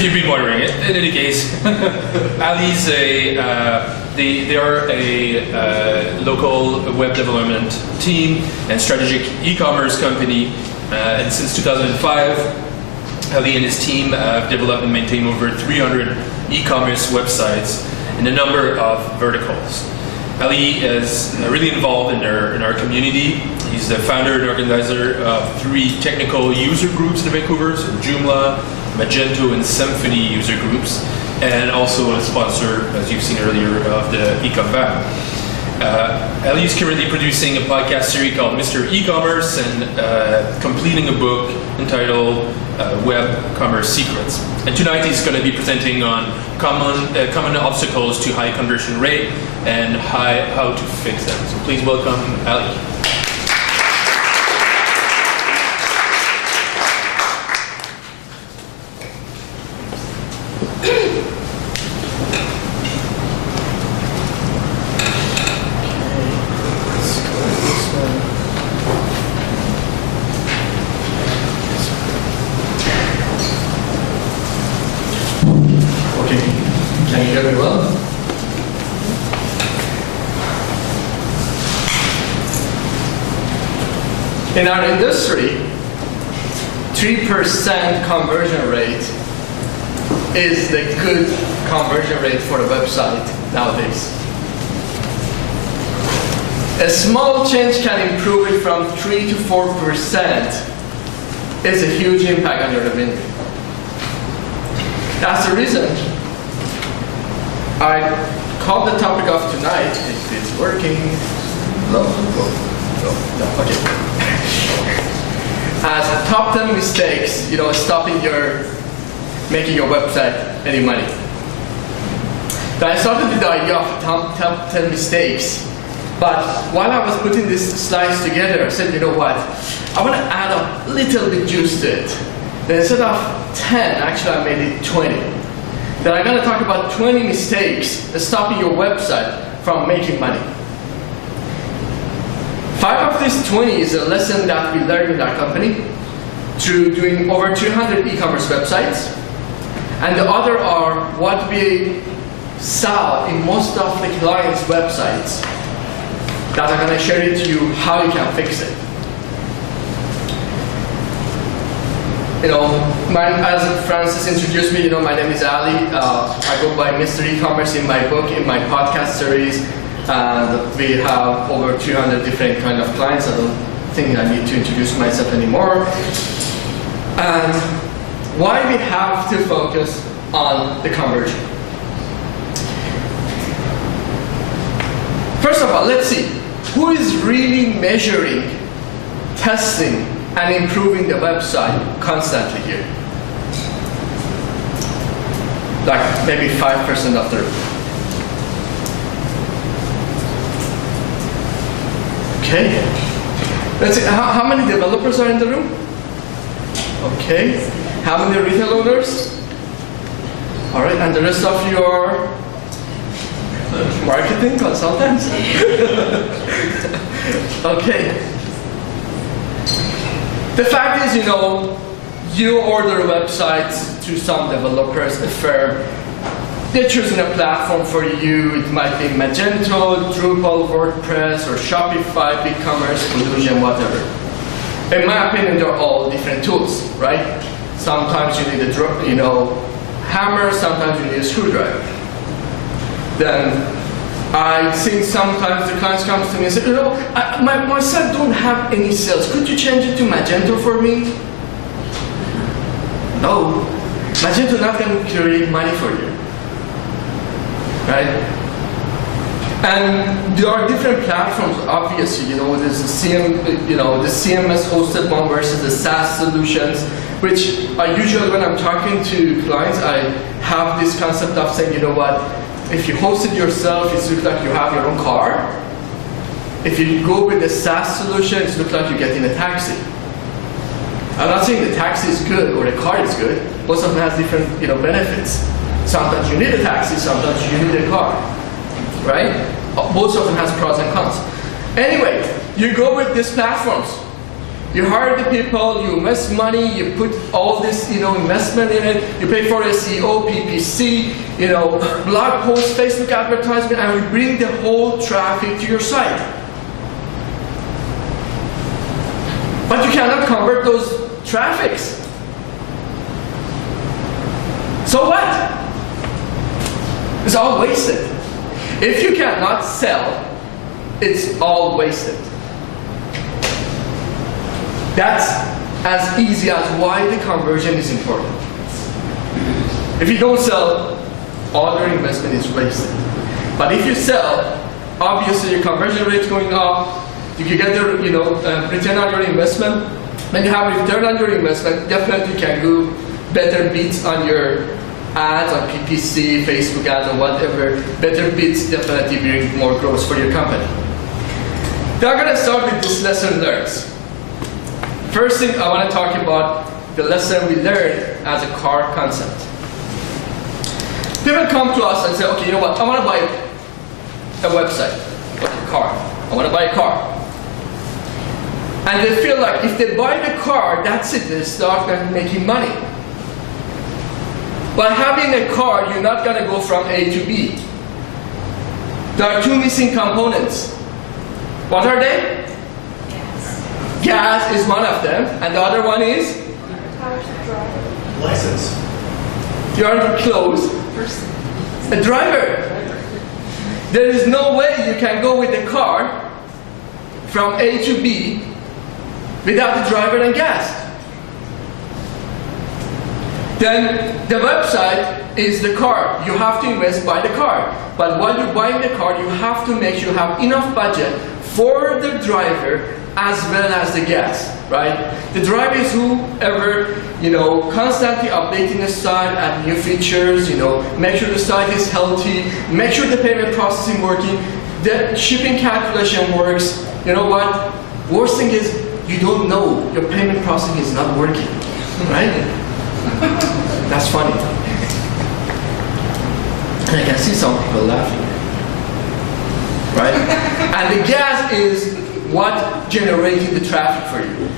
if you've been wondering it. In any case, Ali's they are a local web development team and strategic e-commerce company. And since 2005, Ali and his team have developed and maintained over 300 e-commerce websites in a number of verticals. Ali is really involved in our community. He's the founder and organizer of 3 technical user groups in Vancouver, so Joomla, Magento, and Symphony user groups, and also a sponsor, as you've seen earlier, of the eCommerce. Ali is currently producing a podcast series called Mr. E-Commerce and completing a book entitled Web Commerce Secrets. And tonight he's going to be presenting on common obstacles to high conversion rate and how to fix them. So please welcome Ali. In our industry, 3% conversion rate is the good conversion rate for a website nowadays. A small change can improve it from 3 to 4%. It's a huge impact on your revenue. That's the reason I called the topic of tonight, if it's working, no, okay. As top 10 mistakes, stopping making your website any money. But I started with the idea of top 10 mistakes. But while I was putting these slides together, I said, you know what? I want to add a little bit juice to it. Then instead of 10, actually I made it 20. Then I'm going to talk about 20 mistakes stopping your website from making money. 5 of these 20 is a lesson that we learned in our company through doing over 200 e-commerce websites. And the other are what we sell in most of the clients' websites that I'm going to share with you how you can fix it. As Francis introduced me, my name is Ali. I go by Mr. E-Commerce in my book, in my podcast series. And we have over 200 different kind of clients. I don't think I need to introduce myself anymore. And why we have to focus on the conversion. First of all, let's see. Who is really measuring, testing, and improving the website constantly here? Like maybe 5% of the room. Okay. Let's see. How many developers are in the room? Okay. How many retail owners? All right. And the rest of you are marketing consultants? Okay. The fact is, you order websites through some developers, a firm. They're choosing a platform for you. It might be Magento, Drupal, WordPress, or Shopify, BigCommerce, Illusion, whatever. In my opinion, they're all different tools, right? Sometimes you need a hammer, sometimes you need a screwdriver. Then I think sometimes the clients come to me and say, my site don't have any sales. Could you change it to Magento for me? No, Magento not going to create money for you. Right? And there are different platforms, obviously. There's the CMS hosted one versus the SaaS solutions, which I usually, when I'm talking to clients, I have this concept of saying, if you host it yourself, it looks like you have your own car. If you go with the SaaS solution, it looks like you're getting a taxi. I'm not saying the taxi is good or the car is good. Most of them has different benefits. Sometimes you need a taxi, sometimes you need a car, right? Both of them has pros and cons. Anyway, you go with these platforms. You hire the people, you invest money, you put all this, investment in it. You pay for SEO, PPC, blog posts, Facebook advertisement, and we bring the whole traffic to your site. But you cannot convert those traffics. So what? It's all wasted. If you cannot sell, it's all wasted. That's as easy as why the conversion is important. If you don't sell, all your investment is wasted. But if you sell, obviously your conversion rate is going up. If you get the return on your investment, when you have a return on your investment, definitely can do better bids on your ads on PPC, Facebook ads, or whatever. Better bids definitely bring more growth for your company. Now I'm going to start with this lesson learned. First thing I want to talk about the lesson we learned as a car concept. People come to us and say, okay, you know what, I want to buy a website, like a car. I want to buy a car. And they feel like if they buy the car, that's it, they start making money. By having a car, you're not going to go from A to B. There are two missing components. What are they? Gas is one of them, and the other one is? License. You are close. A driver. There is no way you can go with the car from A to B without the driver and gas. Then the website is the car. You have to invest by the car. But while you're buying the car, you have to make sure you have enough budget for the driver as well as the gas, right? The driver is whoever, constantly updating the site, add new features, make sure the site is healthy, make sure the payment processing working, the shipping calculation works. You know what? Worst thing is you don't know your payment processing is not working, right? That's funny. And I can see some people laughing, right? And the gas is what generated the traffic for you.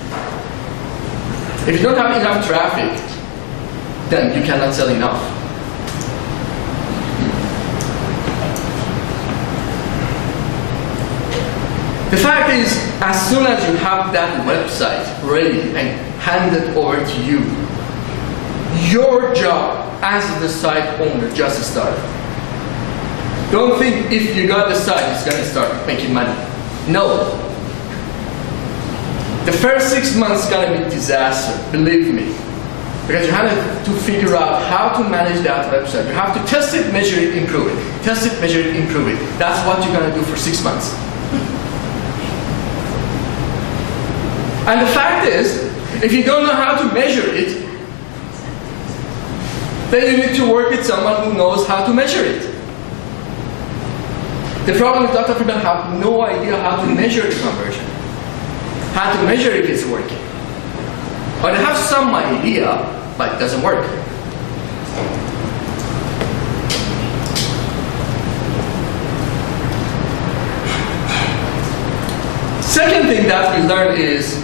If you don't have enough traffic, then you cannot sell enough. The fact is, as soon as you have that website ready and handed over to you, your job as the site owner just started. Don't think if you got the site, it's going to start making money. No. The first 6 months is going to be a disaster, believe me. Because you have to figure out how to manage that website. You have to test it, measure it, improve it. Test it, measure it, improve it. That's what you're going to do for 6 months. And the fact is, if you don't know how to measure it, then you need to work with someone who knows how to measure it. The problem is a lot of people have no idea how to measure the conversion. How to measure if it's working. Or they have some idea, but it doesn't work. Second thing that we learned is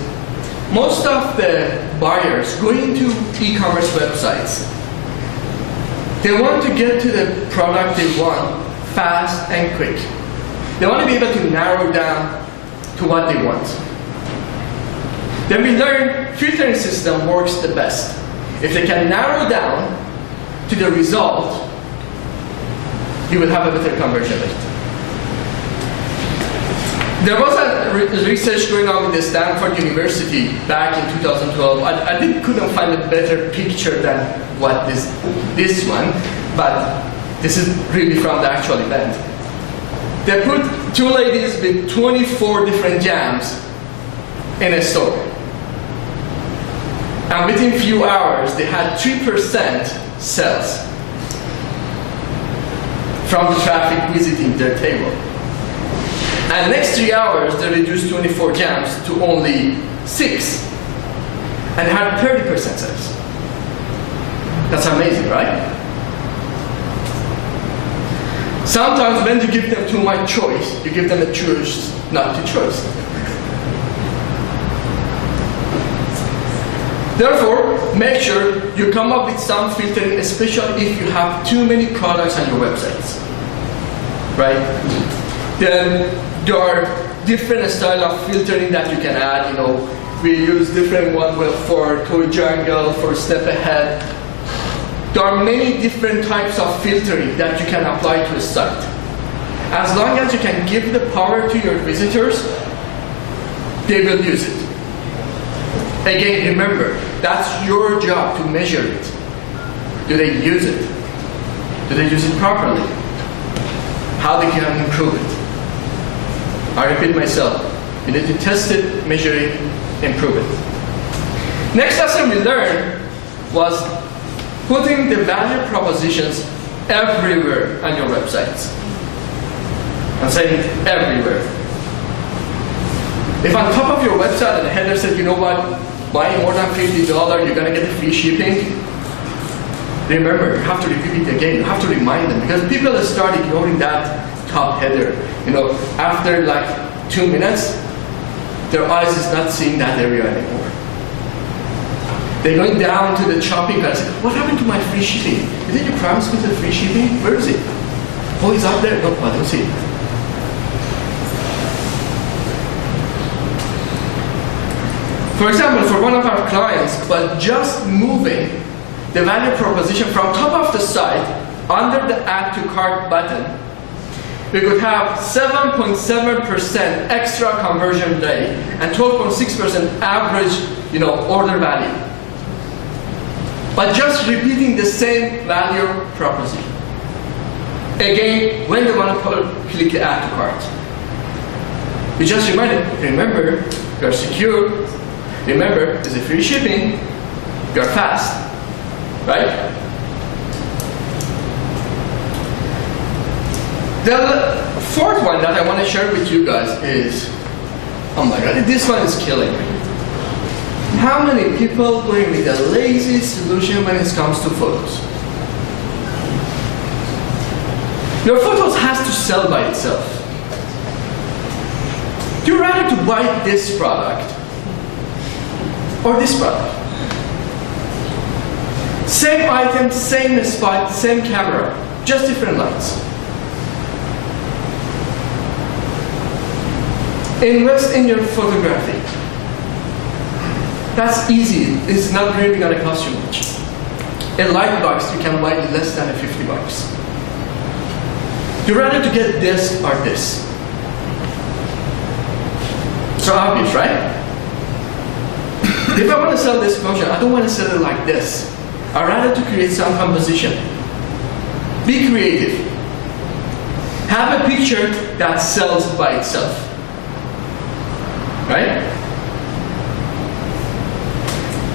most of the buyers going to e-commerce websites, they want to get to the product they want fast and quick. They want to be able to narrow down to what they want. Then we learned filtering system works the best. If they can narrow down to the result, you will have a better conversion rate. There was a research going on with the Stanford University back in 2012. I couldn't find a better picture than what this one, but this is really from the actual event. They put two ladies with 24 different jams in a store. And within a few hours, they had 3% sales from the traffic visiting their table. And next 3 hours, they reduced 24 jams to only 6. And they had 30% sales. That's amazing, right? Sometimes when you give them too much choice, you give them a choice, not to choice. Therefore, make sure you come up with some filtering, especially if you have too many products on your websites, right? Then there are different style of filtering that you can add. We use different ones for Toy Jungle, for Step Ahead. There are many different types of filtering that you can apply to a site. As long as you can give the power to your visitors, they will use it. Again, remember, that's your job to measure it. Do they use it? Do they use it properly? How they can improve it? I repeat myself. You need to test it, measure it, improve it. Next lesson we learned was putting the value propositions everywhere on your websites. I'm saying everywhere. If on top of your website the header said, you know what, buying more than $50, you're going to get the free shipping. Remember, you have to repeat it again. You have to remind them, because people start ignoring that top header. After like 2 minutes, their eyes is not seeing that area anymore. They're going down to the shopping cart and say, what happened to my free shipping? Did you promise me the free shipping? Where is it? Oh, it's up there. No, I don't see it. For example, for one of our clients, but just moving the value proposition from top of the site under the Add to Cart button, we could have 7.7% extra conversion rate and 12.6% average, order value. But just repeating the same value proposition. Again, when they want to click Add to Cart, you just remind them, remember, you're secure. Remember, there's a free shipping. You're fast, right? The fourth one that I want to share with you guys is, oh my God, this one is killing me. How many people going with a lazy solution when it comes to photos? Your photos has to sell by itself. Do you rather to buy this product or this product? Same item, same spot, same camera, just different lights. Invest in your photography. That's easy. It's not really going to cost you much. A light box you can buy less than $50. You'd rather to get this or this. So obvious, right? If I want to sell this function, I don't want to sell it like this. I'd rather to create some composition. Be creative. Have a picture that sells by itself. Right?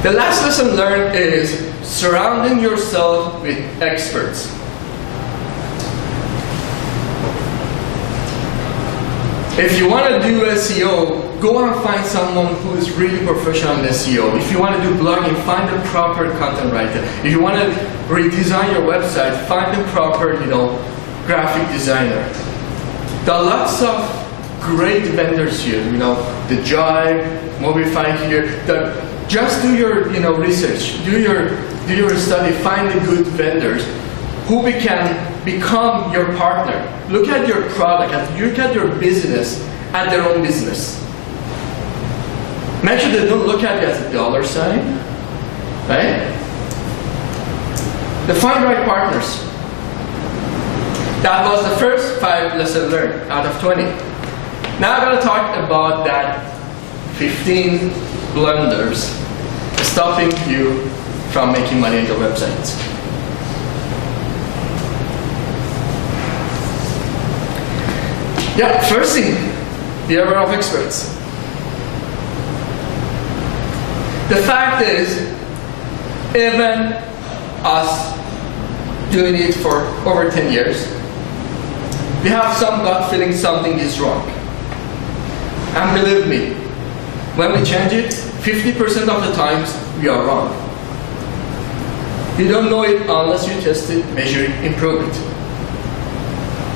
The last lesson learned is surrounding yourself with experts. If you want to do SEO, go and find someone who is really professional in SEO. If you want to do blogging, find the proper content writer. If you want to redesign your website, find the proper, graphic designer. There are lots of great vendors here, the Jive, Mobify here. Just do your, research, do your study, find the good vendors who can become your partner. Look at your product, look at your business at their own business. Make sure they don't look at it as a dollar sign, right? They find right partners. That was the first 5 lessons learned out of 20. Now I'm going to talk about that 15 blunders stopping you from making money on your websites. Yeah, first thing, be aware of experts. The fact is, even us doing it for over 10 years, we have some gut feeling something is wrong. And believe me, when we change it, 50% of the times we are wrong. You don't know it unless you test it, measure it, improve it.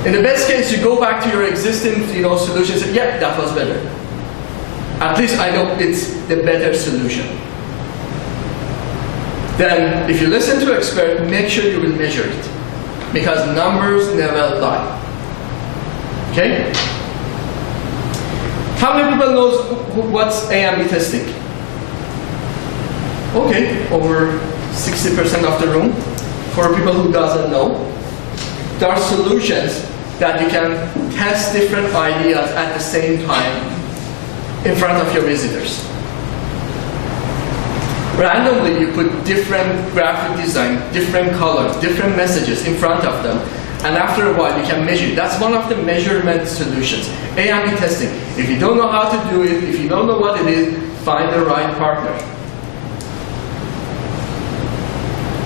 In the best case, you go back to your existing solution and say, yeah, that was better. At least I know it's the better solution. then if you listen to expert, make sure you will measure it, because numbers never lie. Okay? How many people knows what's A/B testing? Okay, over 60% of the room. For people who doesn't know, there are solutions that you can test different ideas at the same time in front of your visitors. Randomly, you put different graphic design, different colors, different messages in front of them, and after a while you can measure. That's one of the measurement solutions, A/B testing. If you don't know how to do it, if you don't know what it is, find the right partner.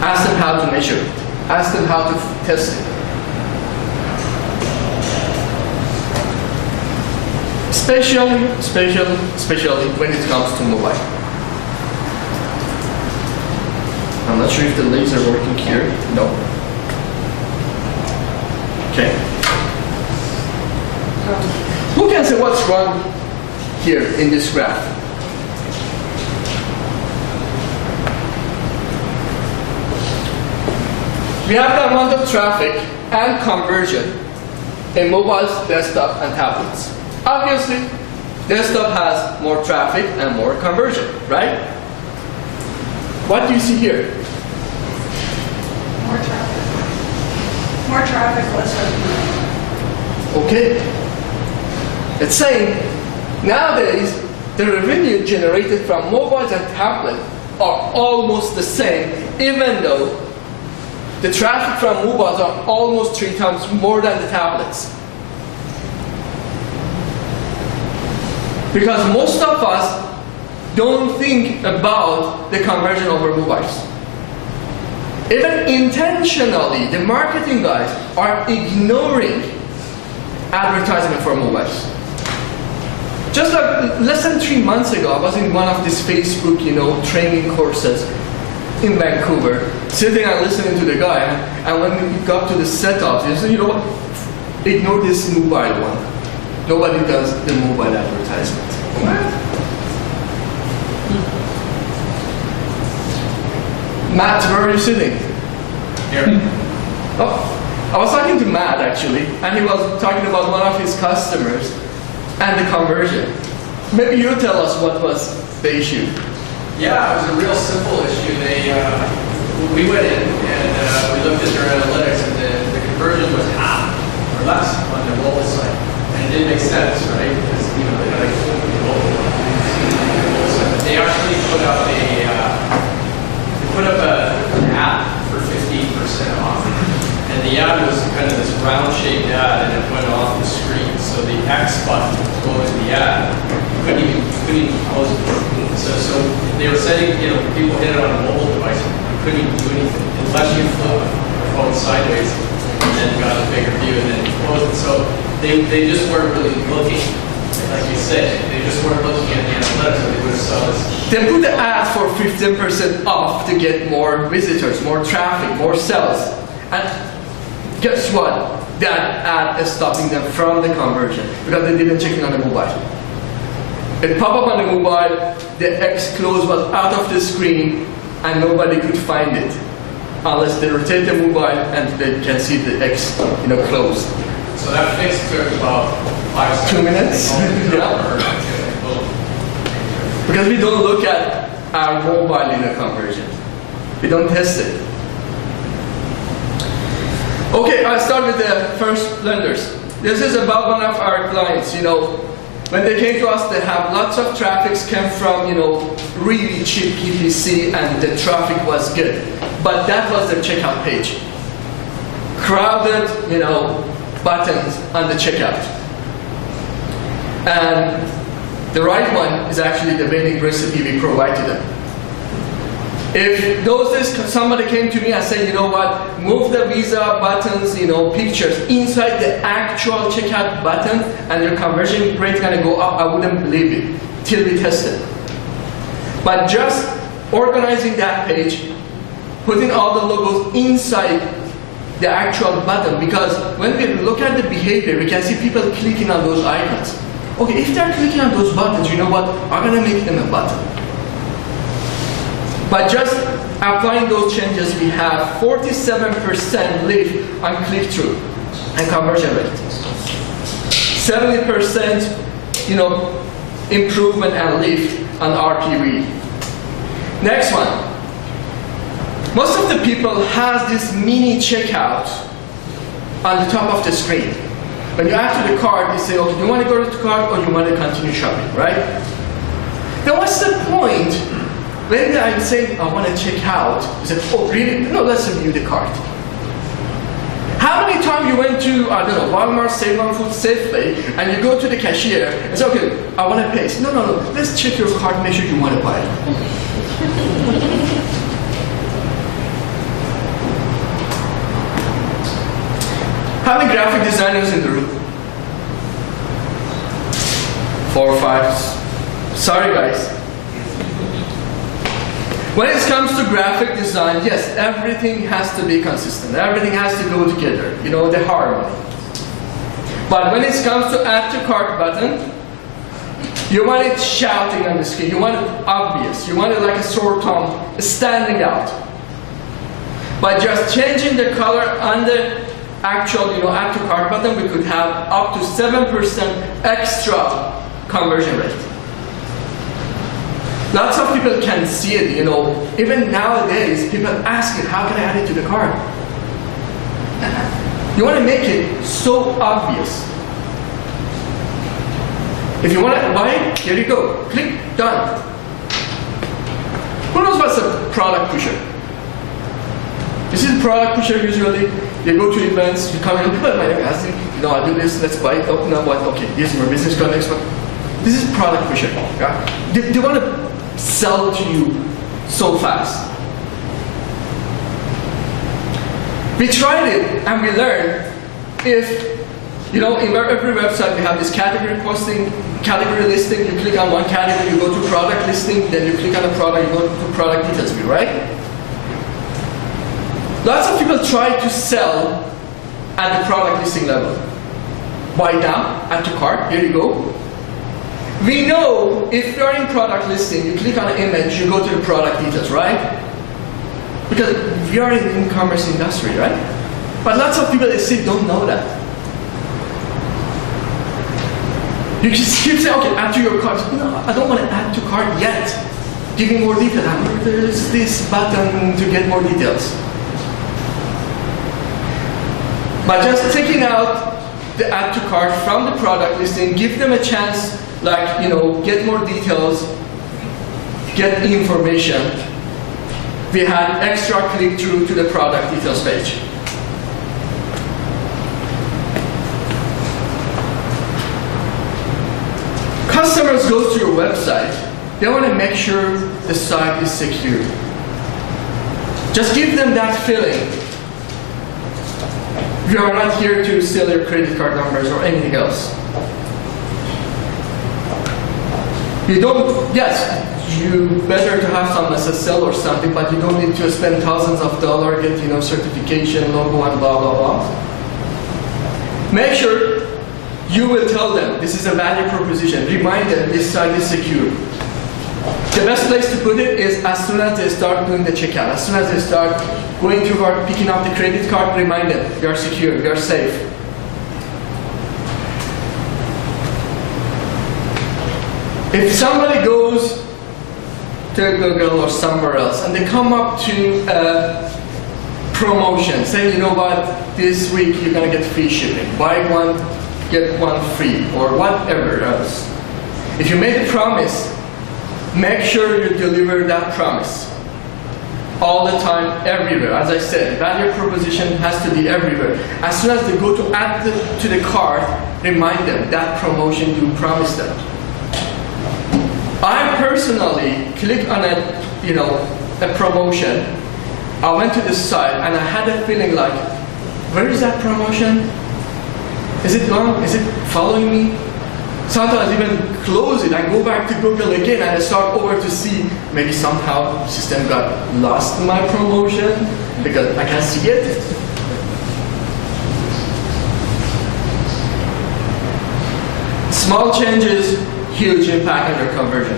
Ask them how to measure it. Ask them how to test it. Especially when it comes to mobile. I'm not sure if the legs are working here. No. Okay. Who can say what's wrong here in this graph? We have the amount of traffic and conversion in mobiles, desktop, and tablets. Obviously, desktop has more traffic and more conversion, right? What do you see here? More traffic. More traffic, less revenue. Okay. It's saying nowadays the revenue generated from mobiles and tablets are almost the same, even though the traffic from mobiles are almost 3 times more than the tablets. Because most of us don't think about the conversion over mobiles. Even intentionally, the marketing guys are ignoring advertisement for mobiles. Just like less than 3 months ago, I was in one of these Facebook, training courses in Vancouver, sitting and listening to the guy, and when we got to the setup, he said, you know what, ignore this mobile one. Nobody does the mobile advertisement. Matt, where are you sitting? Here. Oh, I was talking to Matt actually, and he was talking about one of his customers and the conversion. Maybe you tell us what was the issue. Yeah, it was a real simple issue. We went in and we looked at their analytics, and the conversion was half or less on their mobile site. And it didn't make sense, right? Because they had a mobile site. But they actually put up an ad for 15% off. And the ad was kind of this round-shaped ad, and it went off the screen. So the X button to close the ad, couldn't even close it. So they were saying, people hit it on a mobile device, you couldn't even do anything unless you flip the phone sideways and then got a bigger view and then closed it. So they just weren't really looking, like you said, they just weren't looking at the analytics, so they would have saw this. They put the ad for 15% off to get more visitors, more traffic, more sales. And guess what? That ad is stopping them from the conversion because they didn't check it on the mobile. It popped up on the mobile, the X close was out of the screen, and nobody could find it unless they rotate the mobile and they can see the X, closed. So that fix took about 5 seconds. 2 minutes. Yeah. Because we don't look at our mobile in the conversion. We don't test it. Okay, I'll start with the first blenders. This is about one of our clients, when they came to us, they have lots of traffic came from, really cheap PPC, and the traffic was good. But that was their checkout page. Crowded, buttons on the checkout. And the right one is actually the wedding recipe we provide to them. If those days somebody came to me and said, you know what, move the Visa buttons, pictures inside the actual checkout button and your conversion rate gonna go up, I wouldn't believe it till we test it. But just organizing that page, putting all the logos inside the actual button, because when we look at the behavior, we can see people clicking on those icons. Okay, if they're clicking on those buttons, you know what, I'm gonna make them a button. But just applying those changes, we have 47% lift on click-through and conversion rate. 70%, improvement and lift on RPV. Next one. Most of the people has this mini checkout on the top of the screen. When you add to the cart, you say, okay, do you want to go to the cart or do you want to continue shopping, right? Then what's the point when I'm saying I want to check out? You say, oh, really? No, let's review the cart. How many times you went to, I don't know, Walmart, Save On Food, Safeway, and you go to the cashier and say, okay, I want to pay. No, let's check your cart, make sure you want to buy it. How many graphic designers in the room? 4 or 5. Sorry, guys. When it comes to graphic design, yes, everything has to be consistent. Everything has to go together, the harmony. But when it comes to add to cart button, you want it shouting on the screen. You want it obvious. You want it like a sore thumb standing out. By just changing the color on the actual, add to cart button, we could have up to 7% extra conversion rate. Lots of people can see it, Even nowadays, people asking, how can I add it to the cart? You want to make it so obvious. If you want to buy it, here you go. Click, done. Who knows what's a product pusher? This is a product pusher usually. You go to events, you come in, people might ask you, I do this, let's buy it. Oh, no, what? Okay, here's my business card, next one. This is product pusher. Yeah? They want to sell to you so fast. We tried it and we learned if, in every website we have this category listing, you click on one category, you go to product listing, then you click on a product, you go to product details view, right? Lots of people try to sell at the product listing level. Buy now, add to cart, here you go. We know if you're in product listing, you click on an image, you go to the product details, right? Because we are in the e-commerce industry, right? But lots of people, they still don't know that. You just keep saying, okay, add to your cart. No, I don't want to add to cart yet. Give me more detail. There is this button to get more details. By just taking out the add to cart from the product listing, give them a chance, get more details, get information. We had extra click-through to the product details page. Customers go to your website, they want to make sure the site is secure. Just give them that feeling. We are not here to steal your credit card numbers or anything else. You better to have some SSL or something, but you don't need to spend thousands of dollars, get certification, logo, and blah, blah, blah. Make sure you will tell them this is a value proposition. Remind them this site is secure. The best place to put it is as soon as they start doing the checkout, as soon as they start going to work, picking up the credit card, remind them you are secure, you are safe. If somebody goes to Google or somewhere else and they come up to a promotion, saying, this week you're going to get free shipping, buy one, get one free, or whatever else. If you made a promise, make sure you deliver that promise. All the time, everywhere. As I said, value proposition has to be everywhere. As soon as they go to add to the cart, remind them that promotion you promised them. I personally clicked on a promotion. I went to the site and I had a feeling like, where is that promotion? Is it gone? Is it following me? Sometimes I even close it. I go back to Google again and I start over to see maybe somehow the system got lost in my promotion because I can't see it. Small changes, huge impact on your conversion.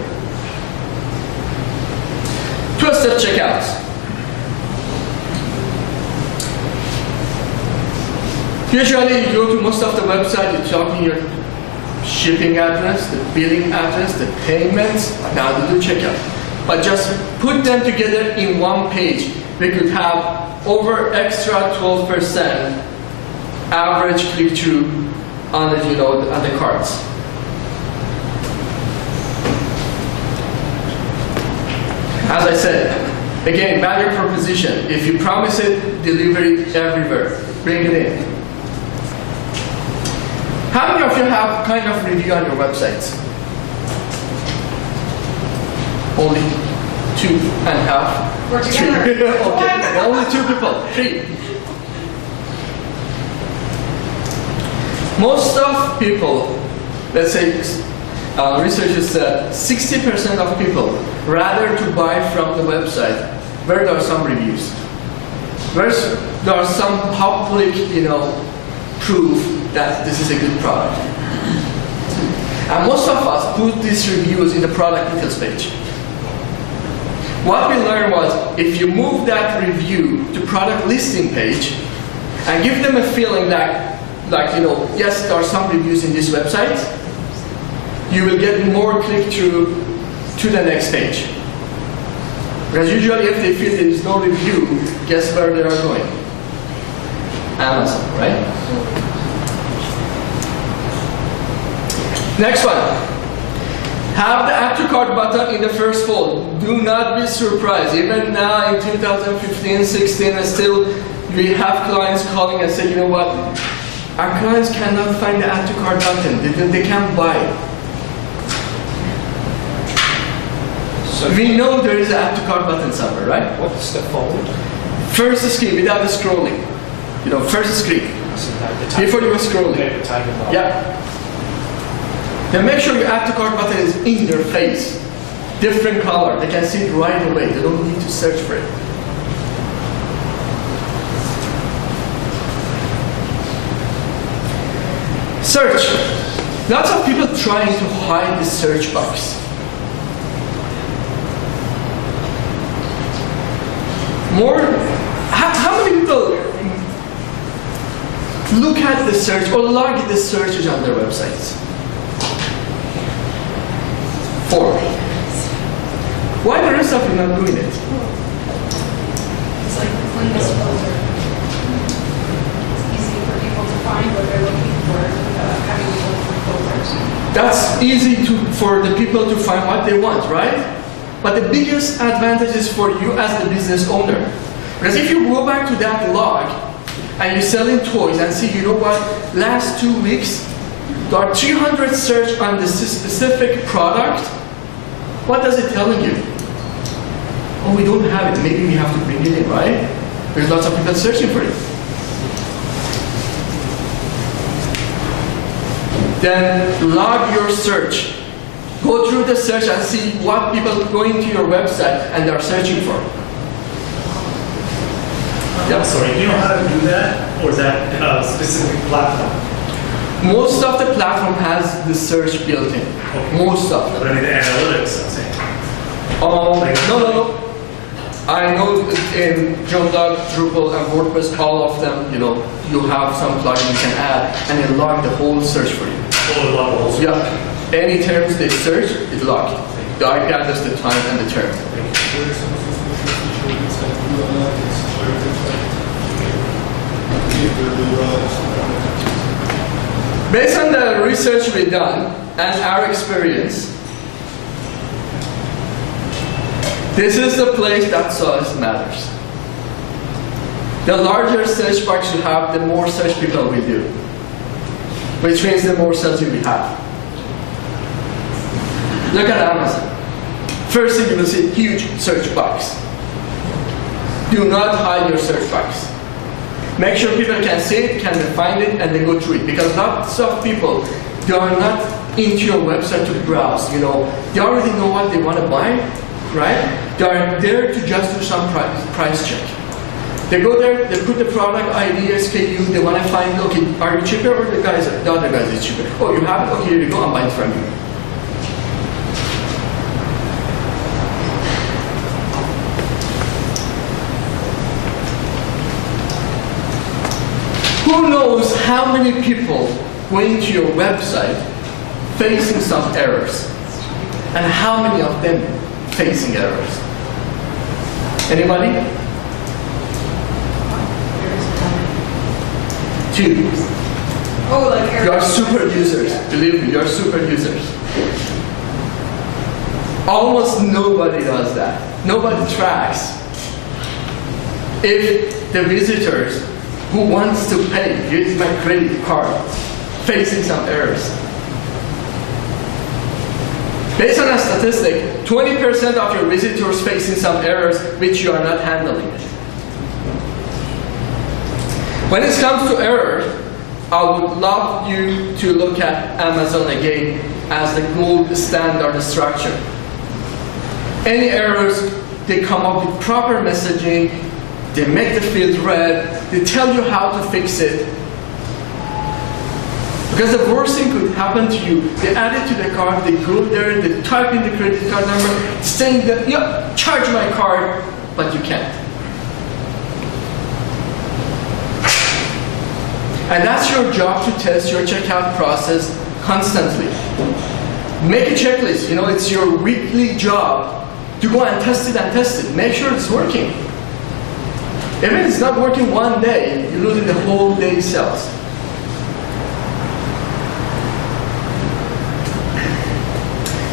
2-step checkouts. Usually you go to most of the website, you're talking your shipping address, the billing address, the payments, now to do checkout. But just put them together in one page. We could have over extra 12% average click-through on the, on the cards. As I said, again, value proposition. If you promise it, delivery everywhere. Bring it in. How many of you have kind of review on your websites? Only 2.5. We're together. Okay, only 2 people. 3. Most of people, let's say, researchers said 60% of people rather to buy from the website where there are some reviews, where there are some public, proof that this is a good product. And most of us put these reviews in the product details page. What we learned was, if you move that review to product listing page and give them a feeling that, yes, there are some reviews in this website, you will get more click-through to the next page. Because usually if they feel there is no review, guess where they are going? Amazon, right? Next one. Have the add to cart button in the first fold. Do not be surprised. Even now in 2015, 16, and still we have clients calling and say, you know what? Our clients cannot find the add to cart button. They can't buy it. So we know there is an add to cart button somewhere, right? What's the fold? First screen without the scrolling. First screen. Before you were scrolling. Yeah. Then make sure your add to cart button is in their face. Different color. They can see it right away. They don't need to search for it. Search. Lots of people trying to hide the search box. How many people look at the search or log the searches on their websites? 4. Why the rest of you not doing it? It's like the cleanest filter. It's easy for people to find what they're looking for without having to look for filters. That's easy for the people to find what they want, right? But the biggest advantage is for you as the business owner. Because if you go back to that log and you're selling toys and see, you know what, last 2 weeks, there are 300 search on this specific product, what does it tell you? Oh, we don't have it. Maybe we have to bring it in, right? There's lots of people searching for it. Then log your search. Go through the search and see what people are going to your website and they're searching for. I'm sorry, do you know how to do that? Or is that a specific platform? Most of the platform has the search built in. Okay. Most of them. But I mean the analytics, I'm saying. No. I know in Joomla, Drupal, and WordPress, all of them, you have some plugin you can add and it log the whole search for you. Oh, the whole search. Yeah. Any terms they search, it logs. The IP address, the time, and the term. Based on the research we've done and our experience, this is the place that size matters. The larger search box you have, the more search people will do, which means the more sales you will have. Look at Amazon. First thing you will see, huge search box. Do not hide your search box. Make sure people can see it, can find it, and then go through it. Because lots of people, they are not into your website to browse. They already know what they want to buy, right? They are there to just do some price check. They go there, they put the product ID, SKU, they want to find, okay, are you cheaper or the other guys is cheaper? Oh, you have it? Okay, here you go, I'm buying from you. Who knows how many people going to your website facing some errors? And how many of them facing errors? Anybody? Two. Oh, like You are super users. Believe me, you are super users. Almost nobody does that. Nobody tracks if the visitors who wants to pay, here's my credit card, facing some errors. Based on a statistic, 20% of your visitors facing some errors which you are not handling. When it comes to errors, I would love you to look at Amazon again as the gold standard structure. Any errors, they come up with proper messaging, they make the field red, they tell you how to fix it. Because the worst thing could happen to you, they add it to the card, they go there, they type in the credit card number, saying that, yeah, charge my card, but you can't. And that's your job to test your checkout process constantly. Make a checklist, it's your weekly job to go and test it. Make sure it's working. If it's not working one day, you're losing the whole day's sales.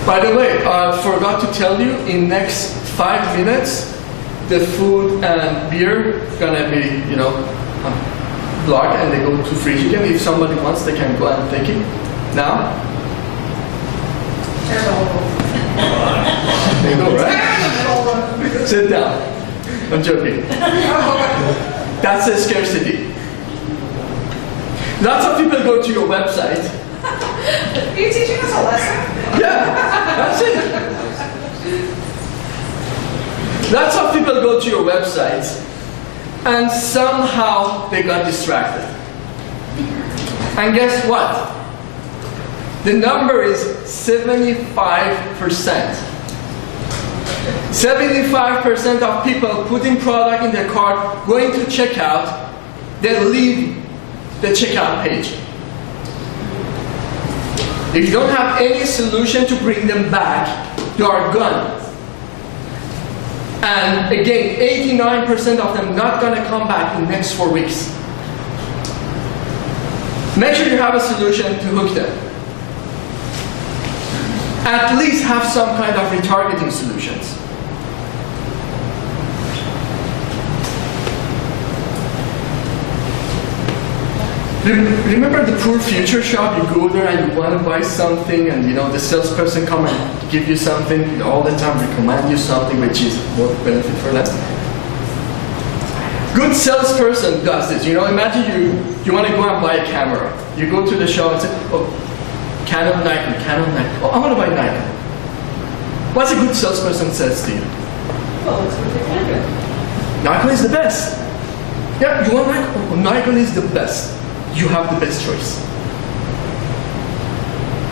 By the way, I forgot to tell you, in next 5 minutes, the food and beer gonna be, blocked and they go to fridge again. If somebody wants, they can go and take it now. There you go, right? Sit down. I'm joking. That's a scarcity. Lots of people go to your website. Are you teaching us a lesson? Yeah, that's it. Lots of people go to your website and somehow they got distracted. And guess what? The number is 75%. 75% of people putting product in their cart, going to checkout, they leave the checkout page. If you don't have any solution to bring them back, you are gone. And again, 89% of them not going to come back in the next 4 weeks. Make sure you have a solution to hook them. At least have some kind of retargeting solutions. Remember the Poor Future shop? You go there and you want to buy something, and the salesperson come and give you something all the time, recommend you something which is more benefit for them. Good salesperson does this. Imagine you want to go and buy a camera. You go to the shop and say, oh, Canon, Nikon. Oh, I want to buy Nikon. What's a good salesperson says to you? Well, it's what they can do. Nikon is the best. Yeah, you want Nikon? Oh, Nikon is the best. You have the best choice.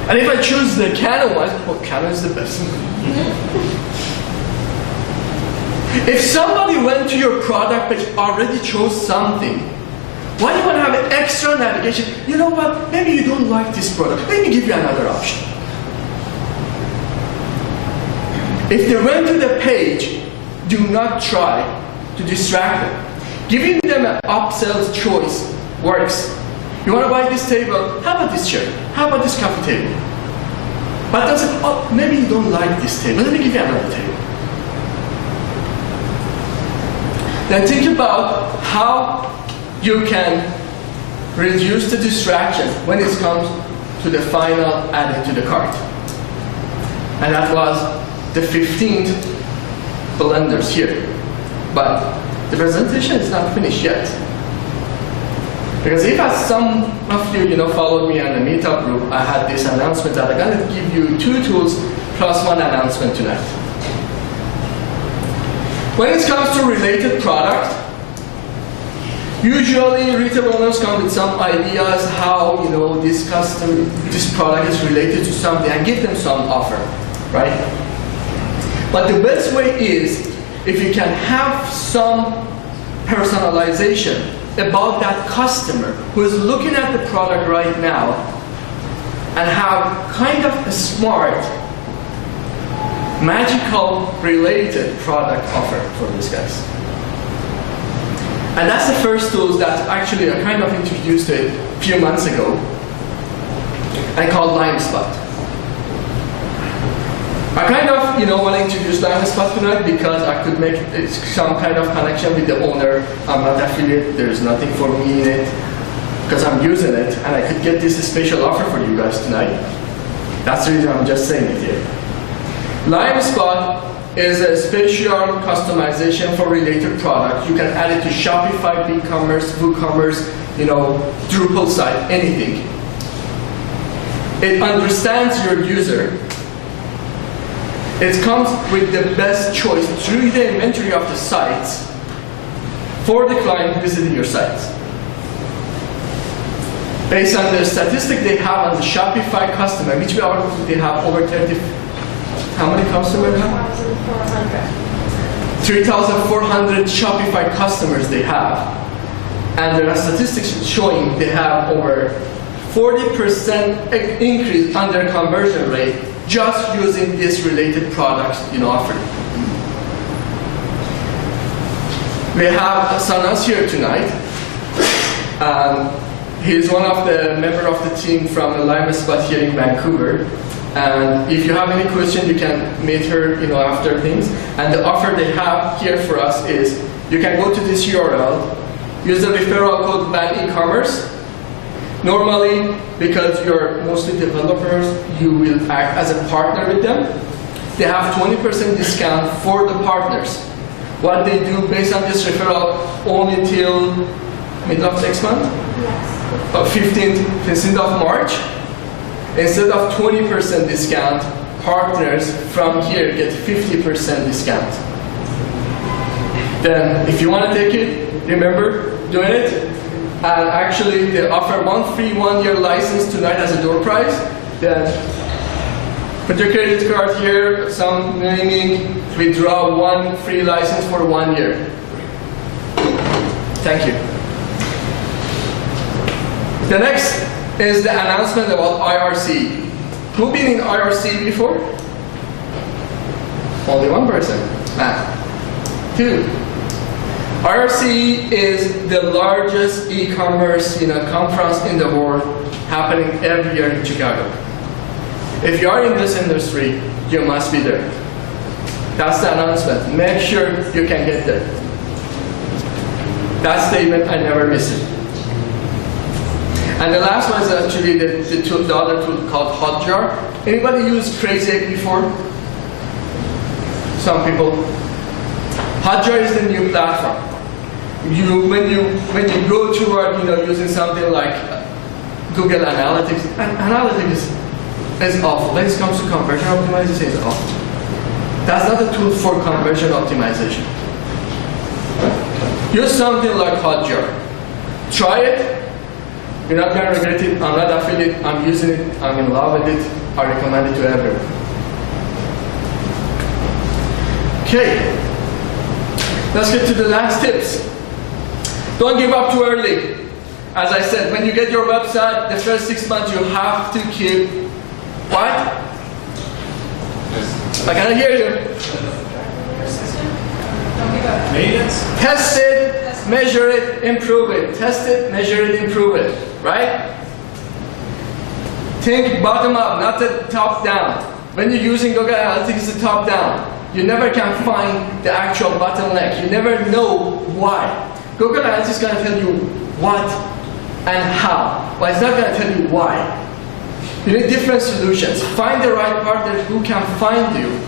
And if I choose the Canon one, well, Canon is the best. If somebody went to your product page, already chose something, why do you want to have an extra navigation? You know what? Maybe you don't like this product. Let me give you another option. If they went to the page, do not try to distract them. Giving them an upsell choice works. You want to buy this table? How about this chair? How about this coffee table? But doesn't, oh, maybe you don't like this table. Let me give you another table. Then think about how you can reduce the distraction when it comes to the final adding to the cart. And that was the 15th blenders here. But the presentation is not finished yet. Because if as some of you, followed me on the meetup group, I had this announcement that I'm going to give you 2 tools plus 1 announcement tonight. When it comes to related product, usually retail owners come with some ideas how this product is related to something and give them some offer, right? But the best way is if you can have some personalization about that customer who is looking at the product right now and have kind of a smart, magical related product offer for these guys. And that's the first tools that actually I kind of introduced it a few months ago. I called LimeSpot. I kind of, want to introduce LimeSpot tonight because I could make some kind of connection with the owner. I'm not affiliate, there's nothing for me in it, because I'm using it, and I could get this special offer for you guys tonight. That's the reason I'm just saying it here. LimeSpot is a special customization for related product. You can add it to Shopify, eCommerce, WooCommerce, Drupal site, anything. It understands your user. It comes with the best choice through the inventory of the sites for the client visiting your sites. Based on the statistic they have on the Shopify customer, which they have over 30, how many customers they have? 3,400 Shopify customers they have. And there are statistics showing they have over 40% increase on their conversion rate just using this related products offered. We have Sanas here tonight. He's one of the member of the team from the LimeSpot here in Vancouver. And if you have any question, you can meet her, after things. And the offer they have here for us is, you can go to this URL, use the referral code eCommerce. Normally, because you're mostly developers, you will act as a partner with them. They have 20% discount for the partners. What they do based on this referral only till middle of next month? Yes. 15th of March. Instead of 20% discount, partners from here get 50% discount. Then, if you want to take it, remember doing it. And actually, they offer one free 1-year license tonight as a door prize. Then, put your credit card here, some naming, withdraw 1 free license for 1 year. Thank you. The next is the announcement about IRC. Who been in IRC before? Only one person. Matt. 2. IRC is the largest e-commerce conference in the world, happening every year in Chicago. If you are in this industry, you must be there. That's the announcement. Make sure you can get there. That statement, I never miss it. And the last one is actually the other tool called Hotjar. Anybody used Crazy Egg before? Some people. Hotjar is the new platform. When you go toward using something like Google Analytics, Analytics is awful. When it comes to conversion optimization, it's awful. That's not a tool for conversion optimization. Use something like Hotjar. Try it. You're not going to regret it. I'm not affiliate. I'm using it. I'm in love with it. I recommend it to everyone. Okay. Let's get to the last tips. Don't give up too early. As I said, when you get your website, the first 6 months you have to keep what? I cannot hear you. Don't give up. Maintenance? Test it, measure it, improve it. Test it, measure it, improve it. Right? Think bottom up, not the top down. When you're using Google Analytics, it's the top down. You never can find the actual bottleneck. You never know why. Google Analytics is going to tell you what and how, but it's not going to tell you why. You need different solutions. Find the right partner who can find you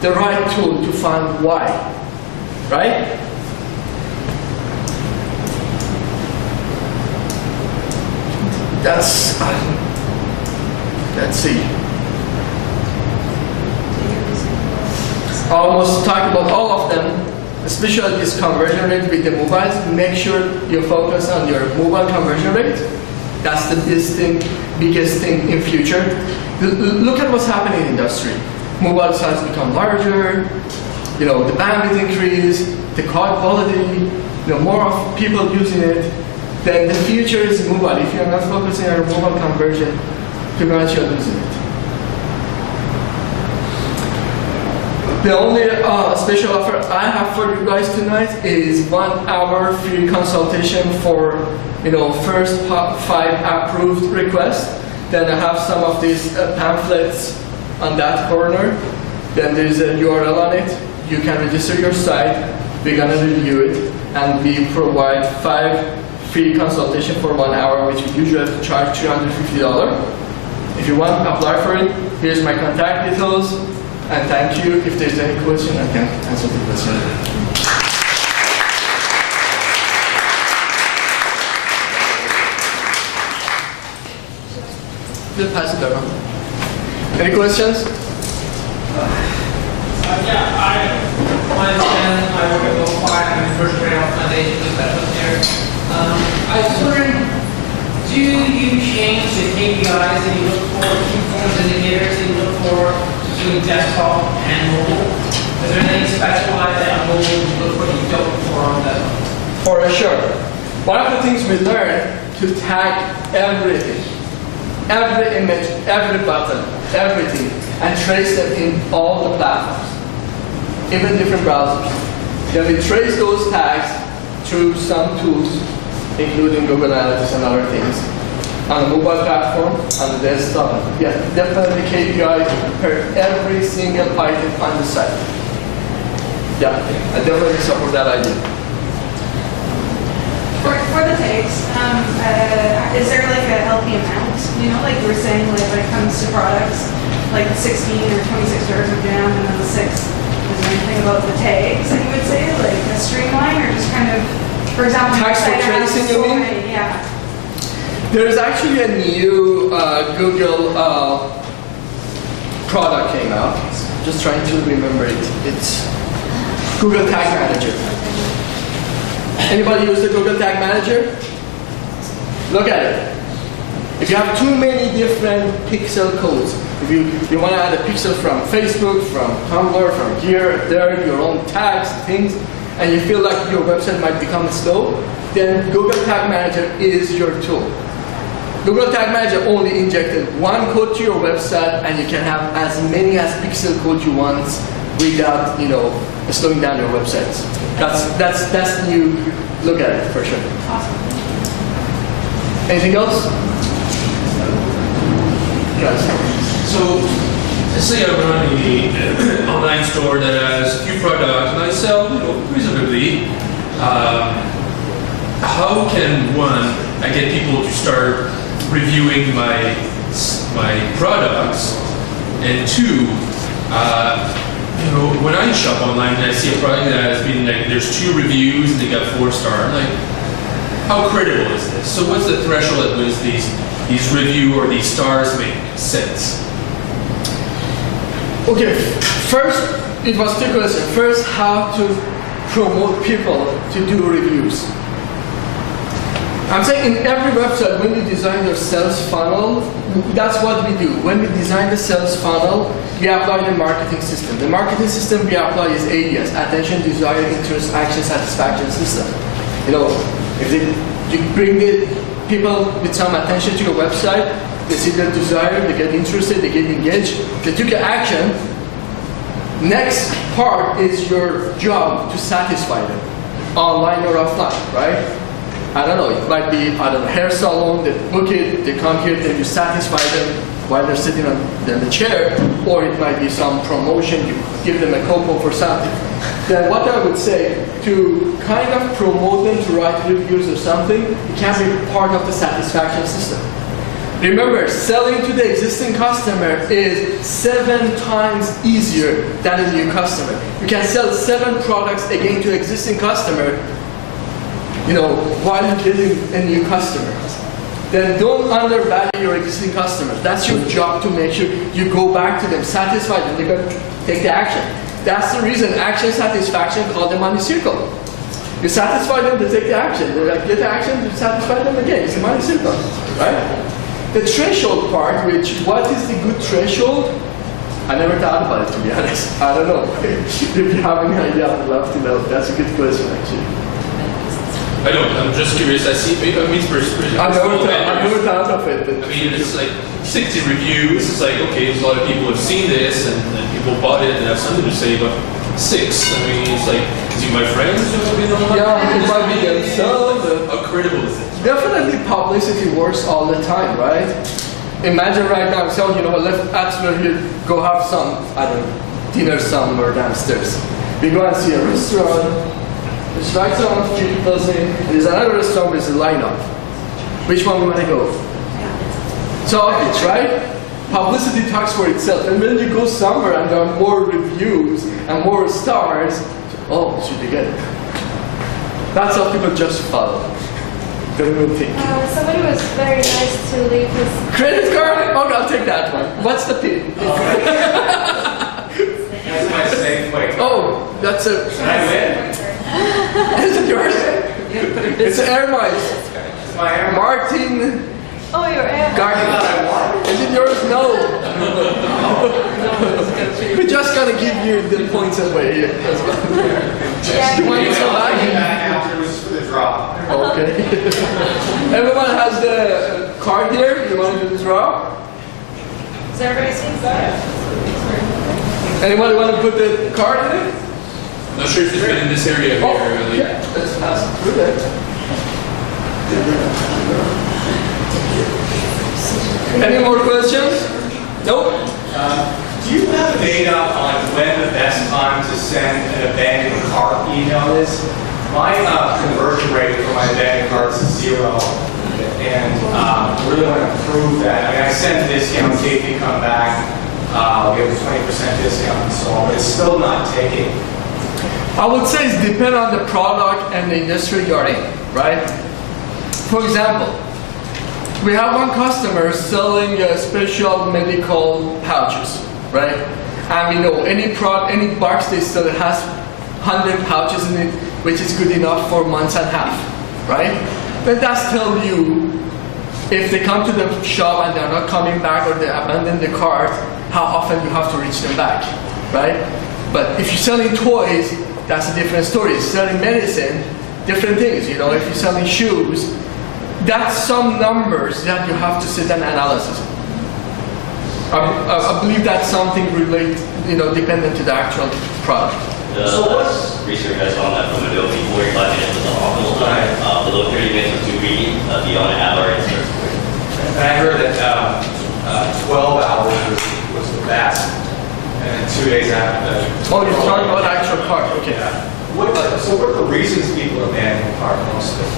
the right tool to find why. Right? Let's see. I almost talked about all of them, especially this conversion rate with the mobiles. Make sure you focus on your mobile conversion rate. That's the biggest thing in future. Look at what's happening in the industry. Mobile sites become larger, the bandwidth increase, the call quality, more of people using it, then the future is mobile. If you're not focusing on mobile conversion, pretty much you're losing it. The only special offer I have for you guys tonight is 1 hour free consultation for first 5 approved requests. Then I have some of these pamphlets on that corner. Then there's a URL on it. You can register your site. We're gonna review it, and we provide 5 free consultation for 1 hour, which we usually charge $350. If you want, apply for it. Here's my contact details, and thank you. If there's any question, I can answer the question. Just pass it around. Any questions? Yeah, my understanding, I work at Lo-Fi, I'm a first grade optimization specialist here. I was wondering, do you change the KPIs that you look for, key performance indicators that you look for between desktop and mobile? Is there anything specialized that on mobile you look for that you don't look for on desktop? For sure. One of the things we learned to tag everything, every image, every button, everything, and trace them in all the platforms, even different browsers. Then we trace those tags through some tools, including Google Analytics and other things, on the mobile platform, on the desktop. Yeah, definitely KPI per every single item on the site. Yeah, I definitely support that idea. For the tags, is there like a healthy amount? Like you were saying, like when it comes to products, like 16 or 26 jars of jam, and then the 6. Is there anything about the tags that you would say, like a streamline, or just kind of, for example, tags for tracing, you mean? Yeah. There's actually a new Google product came out. Just trying to remember it. It's Google Tag Manager. Anybody use the Google Tag Manager? Look at it. If you have too many different pixel codes, if you want to add a pixel from Facebook, from Tumblr, from here, there, your own tags, things, and you feel like your website might become slow, then Google Tag Manager is your tool. Google Tag Manager only injected 1 code to your website, and you can have as many as pixel code you want without, slowing down your websites. That's new. Look at it for sure. Awesome. Anything else? Yes. So, let's say I run an online store that has a few products and I sell, reasonably. How can I get people to start reviewing my products? And 2, when I shop online and I see a product that has been there's 2 reviews and they got 4 stars, how credible is this? So what's the threshold at which these review or these stars make sense? Okay, first, it was 2 questions. First, how to promote people to do reviews. I'm saying in every website, when you design your sales funnel, that's what we do. When we design the sales funnel, we apply the marketing system. The marketing system we apply is ADS, attention, desire, interest, action, satisfaction system. If you bring the people with some attention to your website, they see their desire, they get interested, they get engaged, they took action. Next part is your job to satisfy them, online or offline, right? I don't know, it might be, hair salon, they book it, they come here, then you satisfy them while they're sitting on the chair, or it might be some promotion, you give them a coupon for something. Then what I would say, to kind of promote them to write reviews or something, it can be part of the satisfaction system. Remember, selling to the existing customer is 7 times easier than a new customer. You can sell 7 products again to existing customer, while you're getting a new customer. Then don't undervalue your existing customers. That's your job, to make sure you go back to them, satisfy them, they're going to take the action. That's the reason action satisfaction called the money circle. You satisfy them, they take the action. They get the action, you satisfy them again. It's a money circle, right? The threshold part, what is the good threshold? I never thought about it, to be honest. I don't know. If you have any idea, I'd love to know. That's a good question, actually. I don't. I'm just curious. I see. I mean, I've never thought of it. I mean, it's like 60 reviews. It's like, okay, a lot of people have seen this and people bought it and have something to say, but 6. I mean, it's like, is he my friend? You know, Yeah, it might be themselves. how credible is it? Definitely publicity works all the time, right? Imagine right now, so you know what, let's absolutely go have some, I don't know, dinner somewhere downstairs. We go and see a restaurant, it's right on the street, there's another restaurant with a lineup. Which one we want to go? So obvious, right? Publicity talks for itself. And when you go somewhere and there are more reviews and more stars, oh, should be good. That's how people just follow. Don't even think. Somebody was very nice to leave his Credit card? Okay, I'll take that one. What's the PIN? That's my safe way. Oh, that's a... Can I win? Is it yours? It's an Air Miles. It's my air. Martin Oh, your air. Garden. Is it yours? No. We're just gonna give you the points away. Yeah. You want to come back? After was for the draw. Okay. Everyone has the card here. You want to do the draw? Does everybody see that? Anyone want to put the card in it? Not sure if it's been in this area Oh, here. Really. yeah. Let's pass through that. Any more questions? Nope. Do you have data on when the best time to send an abandoned cart email is? My conversion rate for my abandoned carts is 0, and really want to improve that. I mean, I send discounts, see if you come back. We have a 20% discount and so on, but it's still not taking. I would say it depends on the product and the industry you're in, right? For example, we have one customer selling special medical pouches, right? And we know any box they sell that has 100 pouches in it, which is good enough for months and a half, right? Then that's tell you if they come to the shop and they're not coming back or they abandon the cart, how often you have to reach them back, right? But if you're selling toys, that's a different story. Selling medicine, different things. You know, if you're selling shoes, that's some numbers that you have to sit and analysis. I believe that's something related, you know, dependent to the actual product. The last research I saw on that from Adobe, 45 minutes was the optimal time. Below 30 minutes was too greedy. Beyond an hour, it starts to work. And I heard that 12 hours was the best, and then 2 days after that. Oh, you're talking about actual cart, okay. So what are the reasons people abandon the cart mostly?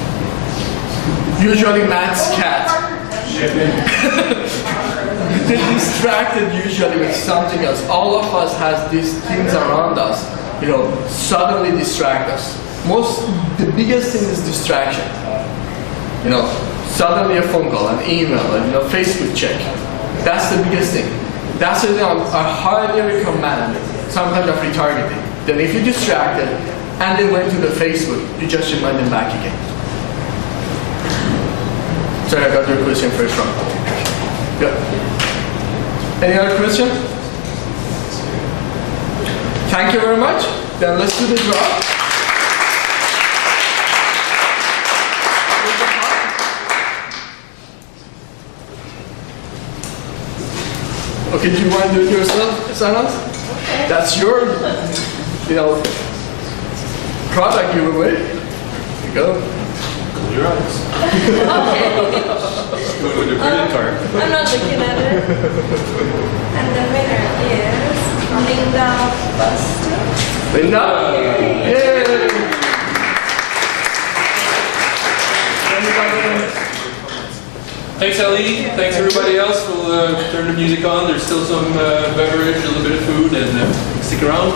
Usually Matt's cat. Shipping? They're distracted usually with something else. All of us has these things around us, you know, suddenly distract us. The biggest thing is distraction. You know, suddenly a phone call, an email, you know, Facebook check. That's the biggest thing. That's why I highly recommend some kind of retargeting. Then if you're distracted and they went to the Facebook, you just remind them back again. Sorry, I got your question first wrong. Yep. Any other question? Thank you very much. Then let's do the draw. Okay, do you want to do it yourself, Sanat? Okay. That's your, you know, product giveaway. Here you go. Close your eyes. Okay. Go with your credit card. I'm not looking at it. And the winner is Linda Buster. Linda? Yay! Thanks, Ali. Thanks, everybody else. We'll turn the music on. There's still some beverage, a little bit of food, and stick around.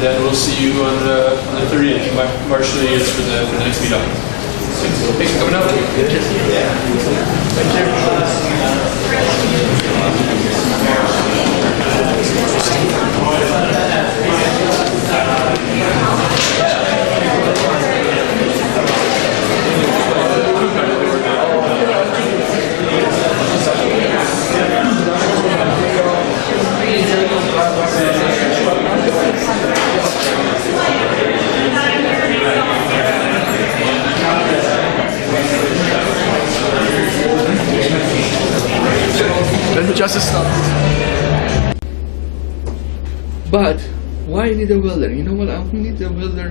Then we'll see you on the 30th, March 30th for the next meetup. Thanks for coming up. just stop. But why I need a welder? You know what? I don't need a welder